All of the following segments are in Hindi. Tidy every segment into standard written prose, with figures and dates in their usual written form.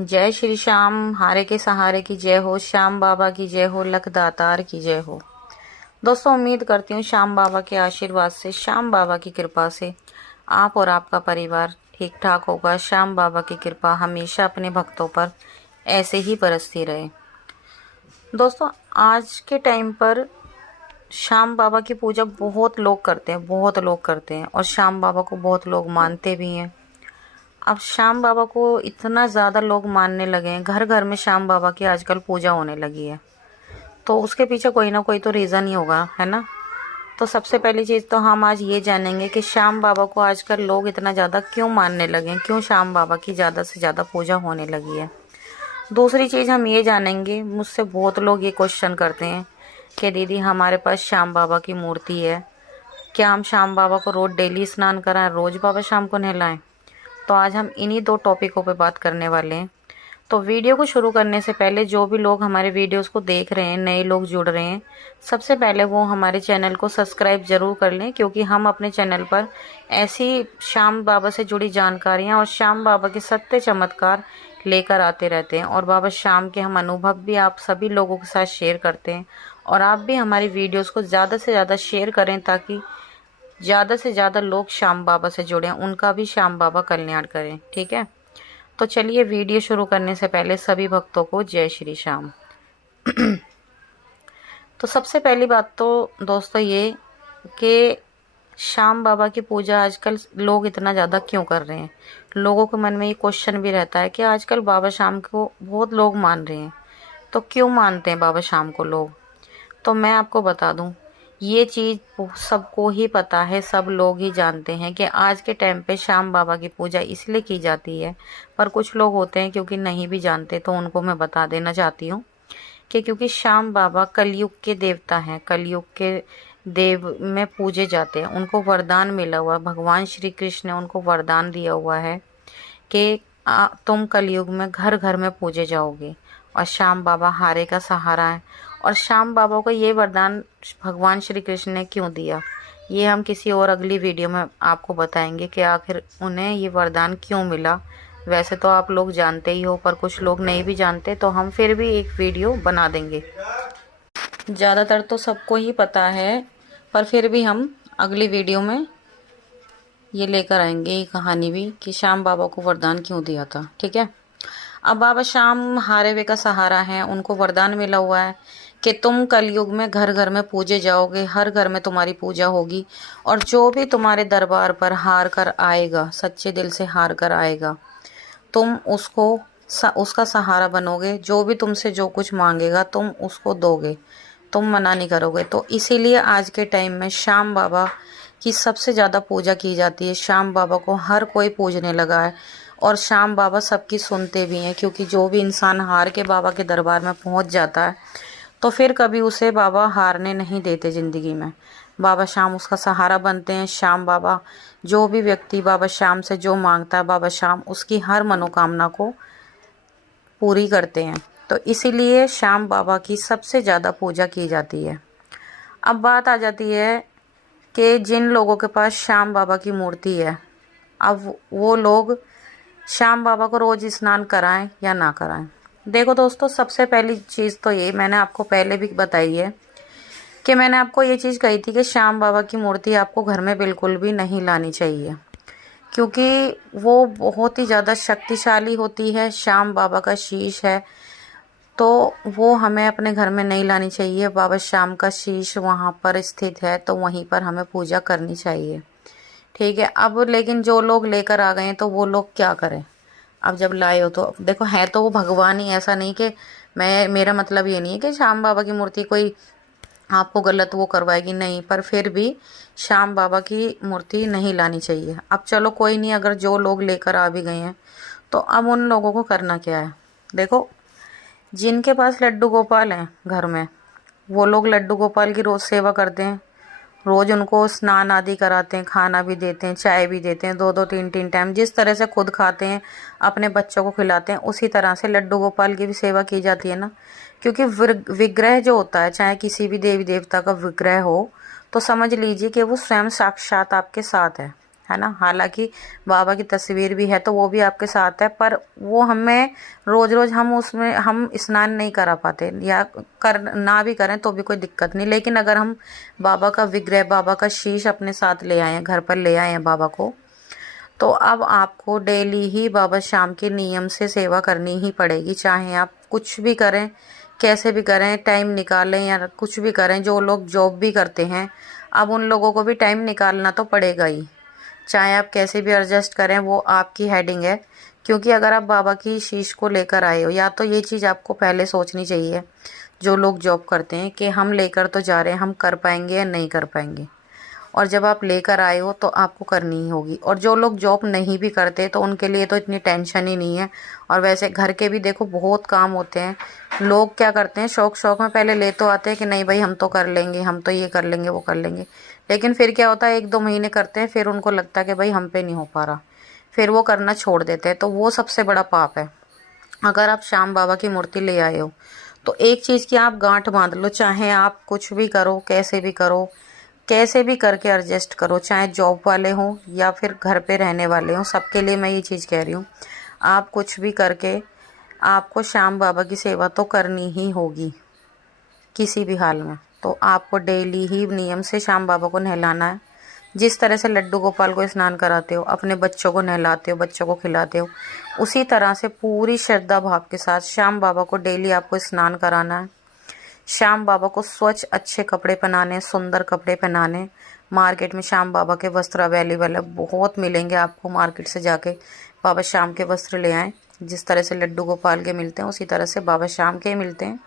जय श्री श्याम, हारे के सहारे की जय हो, श्याम बाबा की जय हो, लख दातार की जय हो। दोस्तों, उम्मीद करती हूँ श्याम बाबा के आशीर्वाद से, श्याम बाबा की कृपा से आप और आपका परिवार ठीक ठाक होगा। श्याम बाबा की कृपा हमेशा अपने भक्तों पर ऐसे ही बरसती रहे। दोस्तों, आज के टाइम पर श्याम बाबा की पूजा बहुत लोग करते हैं, बहुत लोग करते हैं और श्याम बाबा को बहुत लोग मानते भी हैं। अब श्याम बाबा को इतना ज़्यादा लोग मानने लगे हैं, घर घर में श्याम बाबा की आजकल पूजा होने लगी है। तो उसके पीछे कोई ना कोई तो रीज़न ही होगा, है ना। तो सबसे पहली चीज़ तो हम आज ये जानेंगे कि श्याम बाबा को आजकल लोग इतना ज़्यादा क्यों मानने लगे हैं, क्यों श्याम बाबा की ज़्यादा से ज़्यादा पूजा होने लगी है। दूसरी चीज़ हम ये जानेंगे, मुझसे बहुत लोग ये क्वेश्चन करते हैं कि दीदी हमारे पास श्याम बाबा की मूर्ति है, क्या हम श्याम बाबा को रोज़ डेली स्नान कराएं, रोज़ बाबा शाम को नहलाएं। तो आज हम इन्हीं दो टॉपिकों पे बात करने वाले हैं। तो वीडियो को शुरू करने से पहले जो भी लोग हमारे वीडियोस को देख रहे हैं, नए लोग जुड़ रहे हैं, सबसे पहले वो हमारे चैनल को सब्सक्राइब ज़रूर कर लें, क्योंकि हम अपने चैनल पर ऐसी श्याम बाबा से जुड़ी जानकारियां और श्याम बाबा के सत्य चमत्कार लेकर आते रहते हैं। और बाबा श्याम के हम अनुभव भी आप सभी लोगों के साथ शेयर करते हैं। और आप भी हमारी वीडियोज़ को ज़्यादा से ज़्यादा शेयर करें, ताकि ज़्यादा से ज़्यादा लोग श्याम बाबा से जुड़ें, उनका भी श्याम बाबा कल्याण करें। ठीक है, तो चलिए वीडियो शुरू करने से पहले सभी भक्तों को जय श्री श्याम। तो सबसे पहली बात तो दोस्तों ये कि श्याम बाबा की पूजा आजकल लोग इतना ज़्यादा क्यों कर रहे हैं। लोगों के मन में ये क्वेश्चन भी रहता है कि आजकल बाबा श्याम को बहुत लोग मान रहे हैं, तो क्यों मानते हैं बाबा श्याम को लोग। तो मैं आपको बता दूं, ये चीज़ सबको ही पता है, सब लोग ही जानते हैं कि आज के टाइम पे श्याम बाबा की पूजा इसलिए की जाती है। पर कुछ लोग होते हैं क्योंकि नहीं भी जानते, तो उनको मैं बता देना चाहती हूँ कि क्योंकि श्याम बाबा कलयुग के देवता हैं, कलयुग के देव में पूजे जाते हैं। उनको वरदान मिला हुआ, भगवान श्री कृष्ण ने उनको वरदान दिया हुआ है कि तुम कलयुग में घर घर में पूजे जाओगे। और श्याम बाबा हारे का सहारा है। और श्याम बाबा को ये वरदान भगवान श्री कृष्ण ने क्यों दिया, ये हम किसी और अगली वीडियो में आपको बताएंगे कि आखिर उन्हें ये वरदान क्यों मिला। वैसे तो आप लोग जानते ही हो, पर कुछ लोग नहीं भी जानते, तो हम फिर भी एक वीडियो बना देंगे। ज़्यादातर तो सबको ही पता है, पर फिर भी हम अगली वीडियो में ये लेकर आएंगे ये कहानी भी कि श्याम बाबा को वरदान क्यों दिया था। ठीक है, अब बाबा श्याम हारे वे का सहारा है, उनको वरदान मिला हुआ है कि तुम कलयुग में घर घर में पूजे जाओगे, हर घर में तुम्हारी पूजा होगी। और जो भी तुम्हारे दरबार पर हार कर आएगा, सच्चे दिल से हार कर आएगा, तुम उसका सहारा बनोगे। जो भी तुमसे जो कुछ मांगेगा तुम उसको दोगे, तुम मना नहीं करोगे। तो इसीलिए आज के टाइम में श्याम बाबा की सबसे ज़्यादा पूजा की जाती है। श्याम बाबा को हर कोई पूजने लगा है और श्याम बाबा सबकी सुनते भी हैं, क्योंकि जो भी इंसान हार के बाबा के दरबार में पहुंच जाता है तो फिर कभी उसे बाबा हारने नहीं देते ज़िंदगी में। बाबा श्याम उसका सहारा बनते हैं। श्याम बाबा, जो भी व्यक्ति बाबा श्याम से जो मांगता है, बाबा श्याम उसकी हर मनोकामना को पूरी करते हैं। तो इसीलिए श्याम बाबा की सबसे ज़्यादा पूजा की जाती है। अब बात आ जाती है कि जिन लोगों के पास श्याम बाबा की मूर्ति है, अब वो लोग श्याम बाबा को रोज़ स्नान कराएं या ना कराएं। देखो दोस्तों, सबसे पहली चीज़ तो ये मैंने आपको पहले भी बताई है कि मैंने आपको ये चीज़ कही थी कि श्याम बाबा की मूर्ति आपको घर में बिल्कुल भी नहीं लानी चाहिए, क्योंकि वो बहुत ही ज़्यादा शक्तिशाली होती है। श्याम बाबा का शीश है, तो वो हमें अपने घर में नहीं लानी चाहिए। बाबा श्याम का शीश वहाँ पर स्थित है, तो वहीं पर हमें पूजा करनी चाहिए। ठीक है, अब लेकिन जो लोग लेकर आ गए हैं तो वो लोग क्या करें। अब जब लाए हो तो देखो, है तो वो भगवान ही, ऐसा नहीं कि मेरा मतलब ये नहीं है कि श्याम बाबा की मूर्ति कोई आपको गलत वो करवाएगी, नहीं, पर फिर भी श्याम बाबा की मूर्ति नहीं लानी चाहिए। अब चलो कोई नहीं, अगर जो लोग लेकर आ भी गए हैं तो अब उन लोगों को करना क्या है। देखो, जिनके पास लड्डू गोपाल हैं घर में, वो लोग लड्डू गोपाल की रोज़ सेवा करते हैं, रोज़ उनको स्नान आदि कराते हैं, खाना भी देते हैं, चाय भी देते हैं, 2-2 3-3 टाइम। जिस तरह से खुद खाते हैं अपने बच्चों को खिलाते हैं, उसी तरह से लड्डू गोपाल की भी सेवा की जाती है ना। क्योंकि विग्रह जो होता है, चाहे किसी भी देवी देवता का विग्रह हो, तो समझ लीजिए कि वो स्वयं साक्षात आपके साथ है है ना। हालांकि बाबा की तस्वीर भी है तो वो भी आपके साथ है, पर वो हमें रोज रोज हम उसमें हम स्नान नहीं करा पाते, या कर ना भी करें तो भी कोई दिक्कत नहीं। लेकिन अगर हम बाबा का विग्रह, बाबा का शीश अपने साथ ले आए हैं, घर पर ले आए हैं बाबा को, तो अब आपको डेली ही बाबा शाम के नियम से सेवा करनी ही पड़ेगी। चाहे आप कुछ भी करें, कैसे भी करें, टाइम निकालें या कुछ भी करें। जो लोग जॉब भी करते हैं, अब उन लोगों को भी टाइम निकालना तो पड़ेगा ही। चाहे आप कैसे भी एडजस्ट करें, वो आपकी हेडिंग है। क्योंकि अगर आप बाबा की शीश को लेकर आए हो, या तो ये चीज़ आपको पहले सोचनी चाहिए, जो लोग जॉब करते हैं, कि हम लेकर तो जा रहे हैं, हम कर पाएंगे या नहीं कर पाएंगे। और जब आप लेकर आए हो तो आपको करनी ही होगी। और जो लोग जॉब नहीं भी करते तो उनके लिए तो इतनी टेंशन ही नहीं है। और वैसे घर के भी देखो बहुत काम होते हैं। लोग क्या करते हैं, शौक शौक में पहले ले तो आते हैं कि नहीं भाई हम तो कर लेंगे, हम तो ये कर लेंगे, वो कर लेंगे। लेकिन फिर क्या होता है, 1-2 महीने करते हैं, फिर उनको लगता है कि भाई हम पे नहीं हो पा रहा, फिर वो करना छोड़ देते हैं। तो वो सबसे बड़ा पाप है। अगर आप श्याम बाबा की मूर्ति ले आए हो तो एक चीज़ की आप गांठ बांध लो, चाहे आप कुछ भी करो, कैसे भी करो, कैसे भी करके एडजस्ट करो, चाहे जॉब वाले हों या फिर घर पे रहने वाले हों, सबके लिए मैं ये चीज़ कह रही हूँ। आप कुछ भी करके आपको श्याम बाबा की सेवा तो करनी ही होगी किसी भी हाल में। तो आपको डेली ही नियम से श्याम बाबा को नहलाना है। जिस तरह से लड्डू गोपाल को स्नान कराते हो, अपने बच्चों को नहलाते हो, बच्चों को खिलाते हो, उसी तरह से पूरी श्रद्धा भाव के साथ श्याम बाबा को डेली आपको स्नान कराना है। श्याम बाबा को स्वच्छ अच्छे कपड़े पहनाने, सुंदर कपड़े पहनाने। मार्केट में श्याम बाबा के वस्त्र अवेलेबल है, बहुत मिलेंगे आपको। मार्केट से जाके बाबा श्याम के वस्त्र ले आएँ। जिस तरह से लड्डू गोपाल के मिलते हैं उसी तरह से बाबा श्याम के मिलते हैं।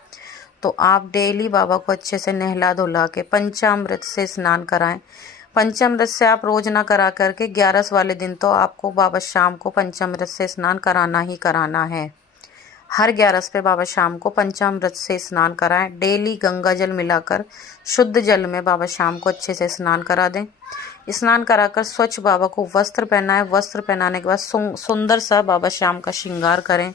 तो आप डेली बाबा को अच्छे से नहला धुला के पंचामृत से स्नान कराएं। पंचामृत से आप रोज ना करा करके 11 वाले दिन तो आपको बाबा श्याम को पंचामृत से स्नान कराना ही कराना है। हर 11 पे बाबा शाम को पंचामृत से स्नान कराएं। डेली गंगा जल मिलाकर शुद्ध जल में बाबा शाम को अच्छे से स्नान करा दें। स्नान कराकर स्वच्छ बाबा को वस्त्र पहनाएं। वस्त्र पहनाने के बाद सुंदर सा बाबा शाम का श्रृंगार करें।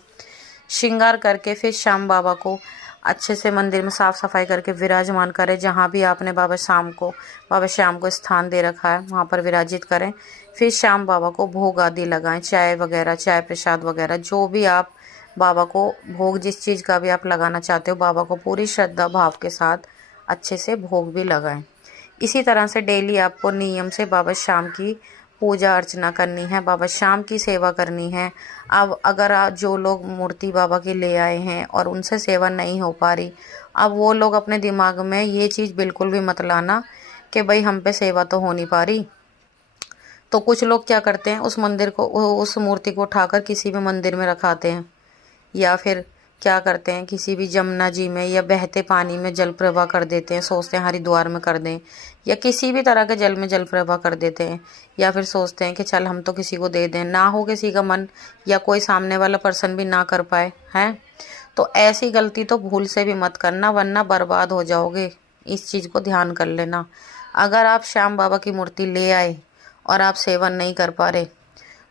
श्रृंगार करके फिर श्याम बाबा को अच्छे से मंदिर में साफ सफाई करके विराजमान करें। जहाँ भी आपने बाबा श्याम को स्थान दे रखा है वहाँ पर विराजित करें। फिर श्याम बाबा को भोग आदि लगाएं, चाय वगैरह, चाय प्रसाद वगैरह, जो भी आप बाबा को भोग, जिस चीज़ का भी आप लगाना चाहते हो, बाबा को पूरी श्रद्धा भाव के साथ अच्छे से भोग भी लगाएं। इसी तरह से डेली आपको नियम से बाबा श्याम की पूजा अर्चना करनी है, बाबा श्याम की सेवा करनी है। अब अगर आप जो लोग मूर्ति बाबा की ले आए हैं और उनसे सेवा नहीं हो पा रही, अब वो लोग अपने दिमाग में ये चीज़ बिल्कुल भी मत लाना कि भाई हम पे सेवा तो हो नहीं पा रही। तो कुछ लोग क्या करते हैं, उस मूर्ति को उठाकर किसी भी मंदिर में रखाते हैं, या फिर क्या करते हैं, किसी भी जमुना जी में या बहते पानी में जल प्रवाह कर देते हैं। सोचते हैं हरिद्वार में कर दें, या किसी भी तरह के जल में जल प्रवाह कर देते हैं। या फिर सोचते हैं कि चल हम तो किसी को दे दें, ना हो किसी का मन, या कोई सामने वाला पर्सन भी ना कर पाए हैं। तो ऐसी गलती तो भूल से भी मत करना, वरना बर्बाद हो जाओगे। इस चीज़ को ध्यान कर लेना। अगर आप श्याम बाबा की मूर्ति ले आए और आप सेवन नहीं कर पा रहे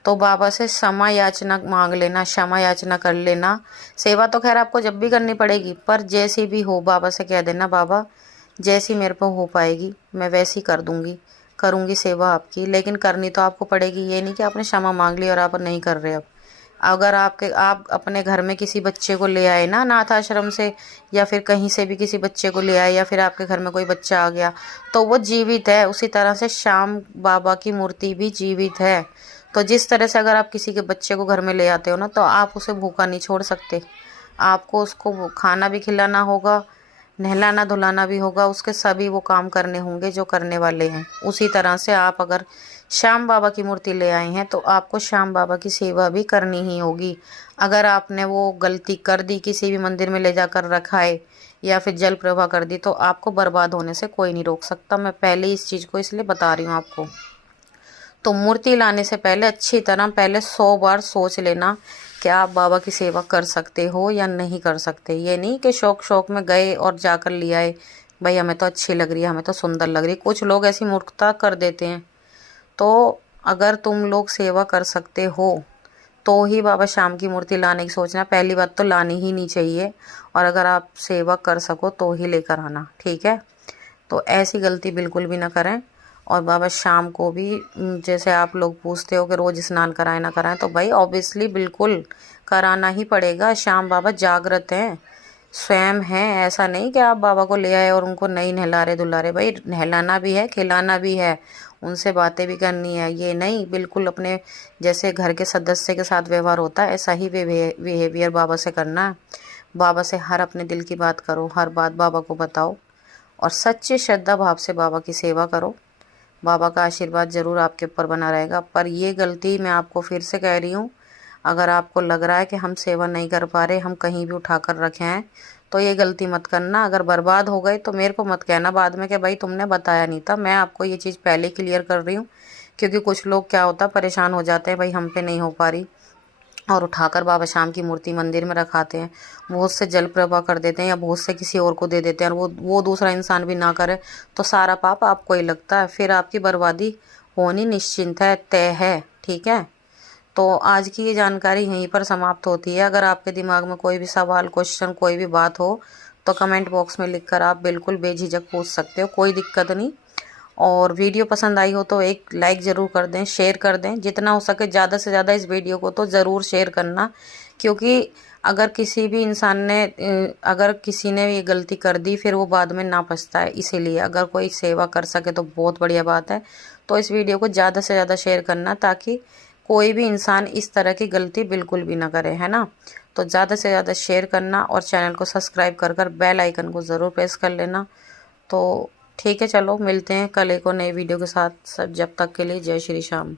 तो बाबा से क्षमा याचना मांग लेना, क्षमा याचना कर लेना। सेवा तो खैर आपको जब भी करनी पड़ेगी, पर जैसी भी हो बाबा से कह देना, बाबा जैसी मेरे पर हो पाएगी मैं वैसी करूँगी सेवा आपकी। लेकिन करनी तो आपको पड़ेगी। ये नहीं कि आपने क्षमा मांग ली और आप नहीं कर रहे। अब अगर आप अपने घर में किसी बच्चे को ले आए ना, अनाथ आश्रम से या फिर कहीं से भी किसी बच्चे को ले आए, या फिर आपके घर में कोई बच्चा आ गया, तो वो जीवित है। उसी तरह से श्याम बाबा की मूर्ति भी जीवित है। तो जिस तरह से अगर आप किसी के बच्चे को घर में ले आते हो ना, तो आप उसे भूखा नहीं छोड़ सकते। आपको उसको खाना भी खिलाना होगा, नहलाना धुलाना भी होगा, उसके सभी वो काम करने होंगे जो करने वाले हैं। उसी तरह से आप अगर श्याम बाबा की मूर्ति ले आए हैं तो आपको श्याम बाबा की सेवा भी करनी ही होगी। अगर आपने वो गलती कर दी, किसी भी मंदिर में ले जाकर रखाए या फिर जल प्रवाह कर दी, तो आपको बर्बाद होने से कोई नहीं रोक सकता। मैं पहले इस चीज़ को इसलिए बता रही हूँ आपको। तो मूर्ति लाने से पहले अच्छी तरह पहले 100 बार सोच लेना कि आप बाबा की सेवा कर सकते हो या नहीं कर सकते। ये नहीं कि शौक में गए और जाकर ले आए, भाई हमें तो अच्छी लग रही है, हमें तो सुंदर लग रही है। कुछ लोग ऐसी मूर्खता कर देते हैं। तो अगर तुम लोग सेवा कर सकते हो तो ही बाबा श्याम की मूर्ति लाने की सोचना। पहली बात तो लानी ही नहीं चाहिए, और अगर आप सेवा कर सको तो ही लेकर आना, ठीक है। तो ऐसी गलती बिल्कुल भी ना करें। और बाबा शाम को भी जैसे आप लोग पूछते हो कि रोज़ स्नान कराएं ना कराएं, तो भाई ऑब्वियसली बिल्कुल कराना ही पड़ेगा। शाम बाबा जागृत हैं, स्वयं हैं। ऐसा नहीं कि आप बाबा को ले आए और उनको नहीं नहला रहे धुला रहे। भाई नहलाना भी है, खिलाना भी है, उनसे बातें भी करनी है। ये नहीं, बिल्कुल अपने जैसे घर के सदस्य के साथ व्यवहार होता है ऐसा ही बिहेवियर बाबा से करना है। बाबा से हर अपने दिल की बात करो, हर बात बाबा को बताओ और सच्चे श्रद्धा भाव से बाबा की सेवा करो। बाबा का आशीर्वाद ज़रूर आपके ऊपर बना रहेगा। पर ये गलती मैं आपको फिर से कह रही हूँ, अगर आपको लग रहा है कि हम सेवा नहीं कर पा रहे, हम कहीं भी उठा कर रखे हैं, तो ये गलती मत करना। अगर बर्बाद हो गए तो मेरे को मत कहना बाद में कि भाई तुमने बताया नहीं था। मैं आपको ये चीज़ पहले क्लियर कर रही हूँ, क्योंकि कुछ लोग क्या होता परेशान हो जाते हैं, भाई हम पे नहीं हो पा रही, और उठाकर बाबा शाम की मूर्ति मंदिर में रखाते हैं, बहुत से जल प्रवाह कर देते हैं या बहुत से किसी और को दे देते हैं, और वो दूसरा इंसान भी ना करे तो सारा पाप आपको ही लगता है। फिर आपकी बर्बादी होनी निश्चिंत है, तय है। ठीक है, तो आज की ये जानकारी यहीं पर समाप्त होती है। अगर आपके दिमाग में कोई भी सवाल, क्वेश्चन, कोई भी बात हो तो कमेंट बॉक्स में लिखकर आप बिल्कुल बेझिझक पूछ सकते हो, कोई दिक्कत नहीं। और वीडियो पसंद आई हो तो एक लाइक ज़रूर कर दें, शेयर कर दें, जितना हो सके ज़्यादा से ज़्यादा इस वीडियो को तो ज़रूर शेयर करना। क्योंकि अगर किसी भी इंसान ने अगर किसी ने ये गलती कर दी फिर वो बाद में ना पछता है। इसीलिए अगर कोई सेवा कर सके तो बहुत बढ़िया बात है। तो इस वीडियो को ज़्यादा से ज़्यादा शेयर करना, ताकि कोई भी इंसान इस तरह की गलती बिल्कुल भी ना करे, है ना। तो ज़्यादा से ज़्यादा शेयर करना और चैनल को सब्सक्राइब कर कर बेल आइकन को ज़रूर प्रेस कर लेना। तो ठीक है, चलो मिलते हैं कल एक और नई वीडियो के साथ। सब जब तक के लिए जय श्री श्याम।